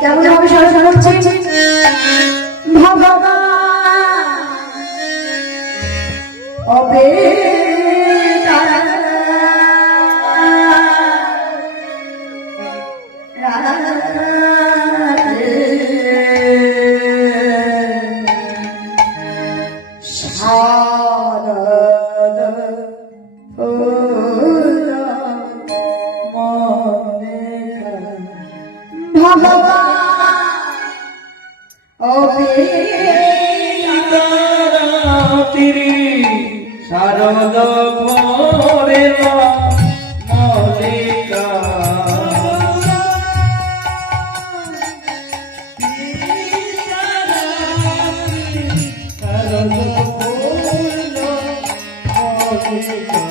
কেমন হবে সরস্বতী করছে ভগবান অবে শারদ ভোরে মল্লিকা শারদ ফুল মল্লিকা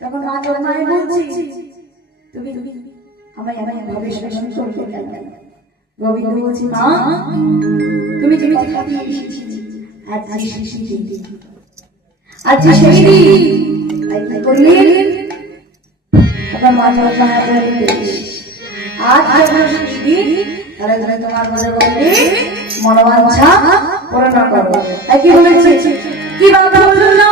তখন মা জন্মায় বলছি তুমি আমায় আমায় ভবিষ্যৎ করবে কেন? গোবিন্দ বলছি মা তুমি তুমি আজ আজ সেই দিন করলি তোমার মা জন্মায় আজ সেই দিন তাহলে তাহলে তোমার মনে বলবে মনোবাঞ্ছা পূরণ করবো। তাই কি বলেছে কি বাবা বললো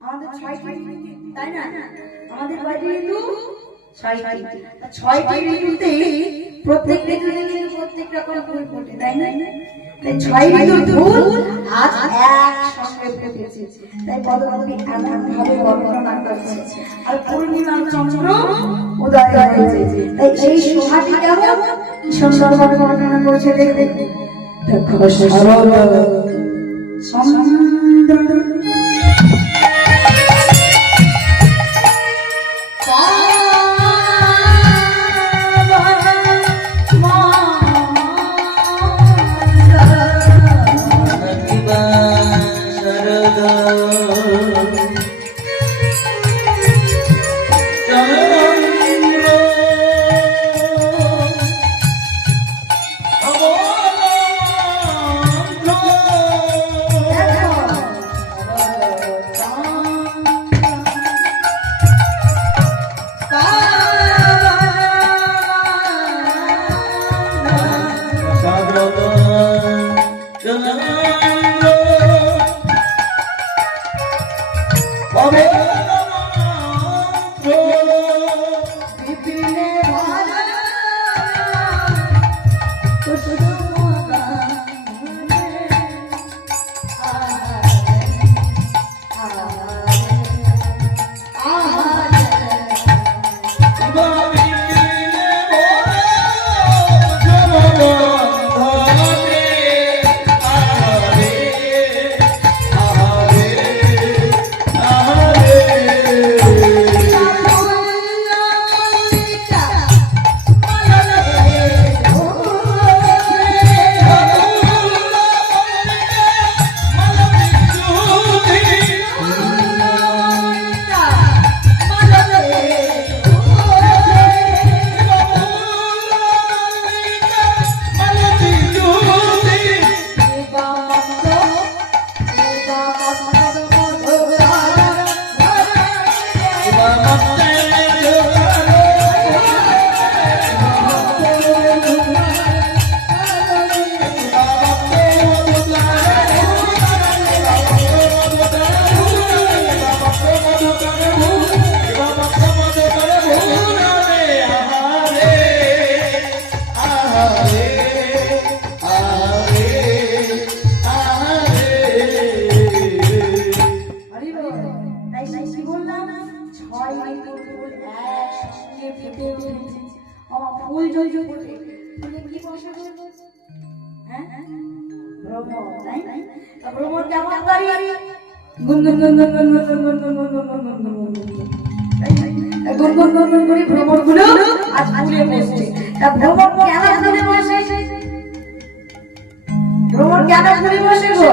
আমাদের 6টি তাই না? আমাদের কয়টি ঋতু? 6টি। 6টি ঋতুতে প্রত্যেক ঋতুতে প্রত্যেক রকম ফুল ফোটে তাই না? তাই 6 ঋতুর ফুল আজ একসঙ্গে ফুটেছে। তাই পদ্মকবি এমন ভাবে বর্ণনা করেছে আর পূর্ণিমার চন্দ্র উদয় হয়েছে। তাই এই শোভাটি কেমন সুন্দরভাবে বর্ণনা করেছে দেখবে। দেখো শারদ সুন্দর ফুল একসঙ্গে ফুটে উঠেছে। আমার ফুল জয় জয় করে ফুলে কি বসে বসে? হ্যাঁ ভ্রমর, তাই না? ভ্রমর কেমন দাঁড়িয়ে গুনগুন গুনগুন গুনগুন গুনগুন গুনগুন গুনগুন গুনগুন গুনগুন গুনগুন করে ভ্রমর গুলো আজ ফুলে বসছে। তা ভ্রমর কেন ফুলে বসে? ভ্রমর কেন ফুলে বসে গো?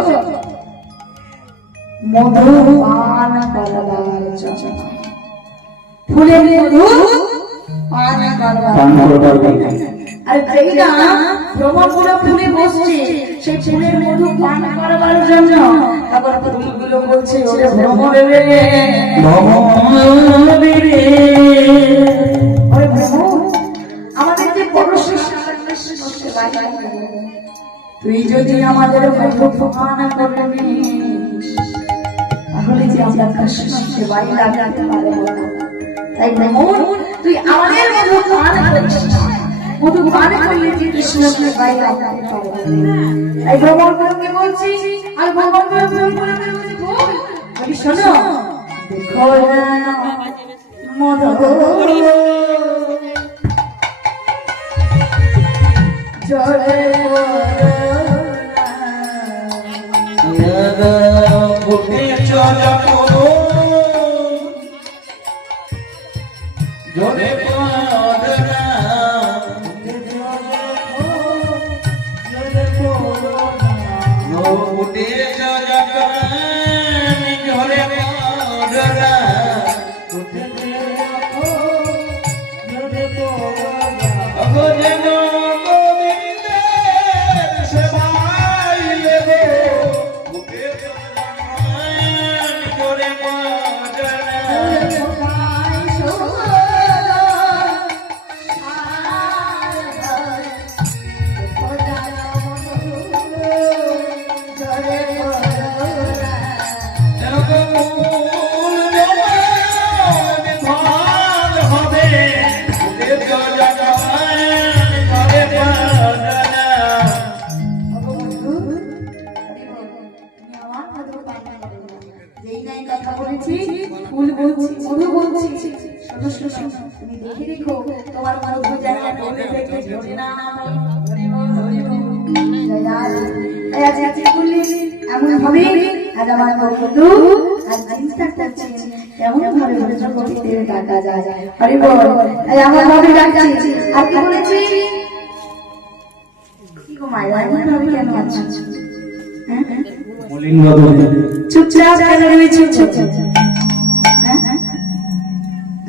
মধু পান করবার জন্য। ফুলের মধু পান করবার জন্য। আর যেইটা ভ্রমর গুলো ফুলে বসছে সেই ফুলের মধু পান করবার জন্য। আবার ফুলগুলো বলছে ওরে ভ্রমর রে, ভ্রমর রে, ওরে ভ্রমর আমাদের যে পরশু তুই যদি আমাদের মধু পান করবি তাহলে যে আমরা কৃষ্ণকে বাড়ি লাগাতে পারবো না। তাই ভ্রমর তুই আমাদের মধু পান করিস না। মধু পান করলে যে কৃষ্ণকে বাড়ি লাগাতে পারবো না। তাই ভ্রমর গুলোকে বলছি, আর ভ্রমর গুলো বলি শোনো, দেখো না মধু জলে ফুটে চলা করো জলে পড়না, ফুটে চলা জলে পড়না, যেন গোবিন্দের সেবায় লেগে ফুটে চলা জলে পড়না। ফুল বলছি, মধু বলছি, তুমি দেখে দেখো তোমার মধু জায়গা ডোবে থেকে ঝরে না। এমন ভাবে আজ আমার বন্ধু আজ চিন্তা করছে এমন ভাবে জগতের ডাকা যায়। হরি বল, আমার ভাবে ডাকছি। আর কি বলেছি? কি গো মায়েরা এমন ভাবে কেন আছো? চুপচাপ কেন রয়েছে?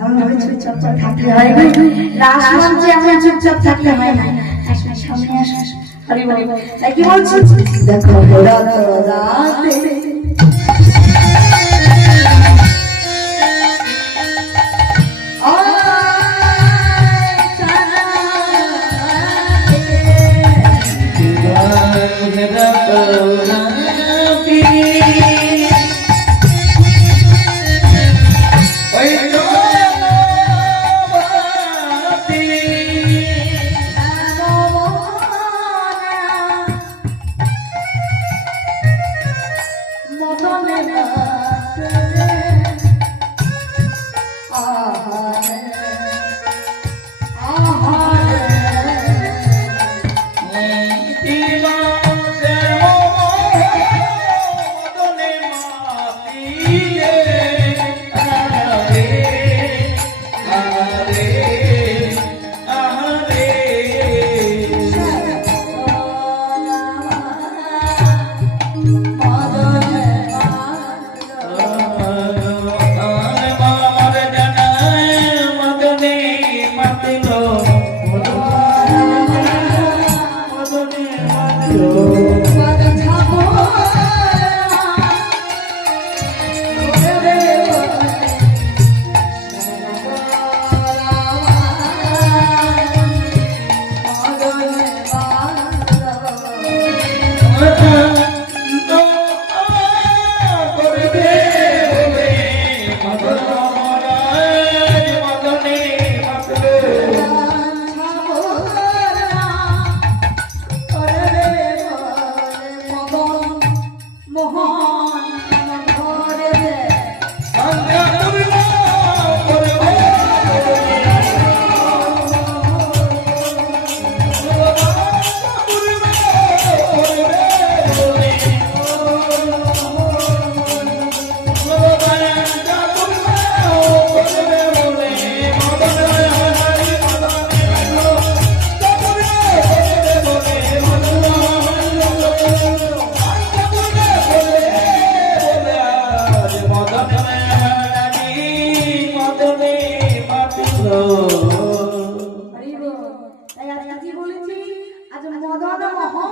এমন ভাবে চুপচাপ থাকতে হয় না। রাস মঞ্চে আমরা চুপচাপ থাকতে হয় না। সামনে আসো। হরি বল, তাই কি বলছি? দেখো রাত রাতে হরি বল। তাই আজকে কি বলেছি? আজ মদন মোহন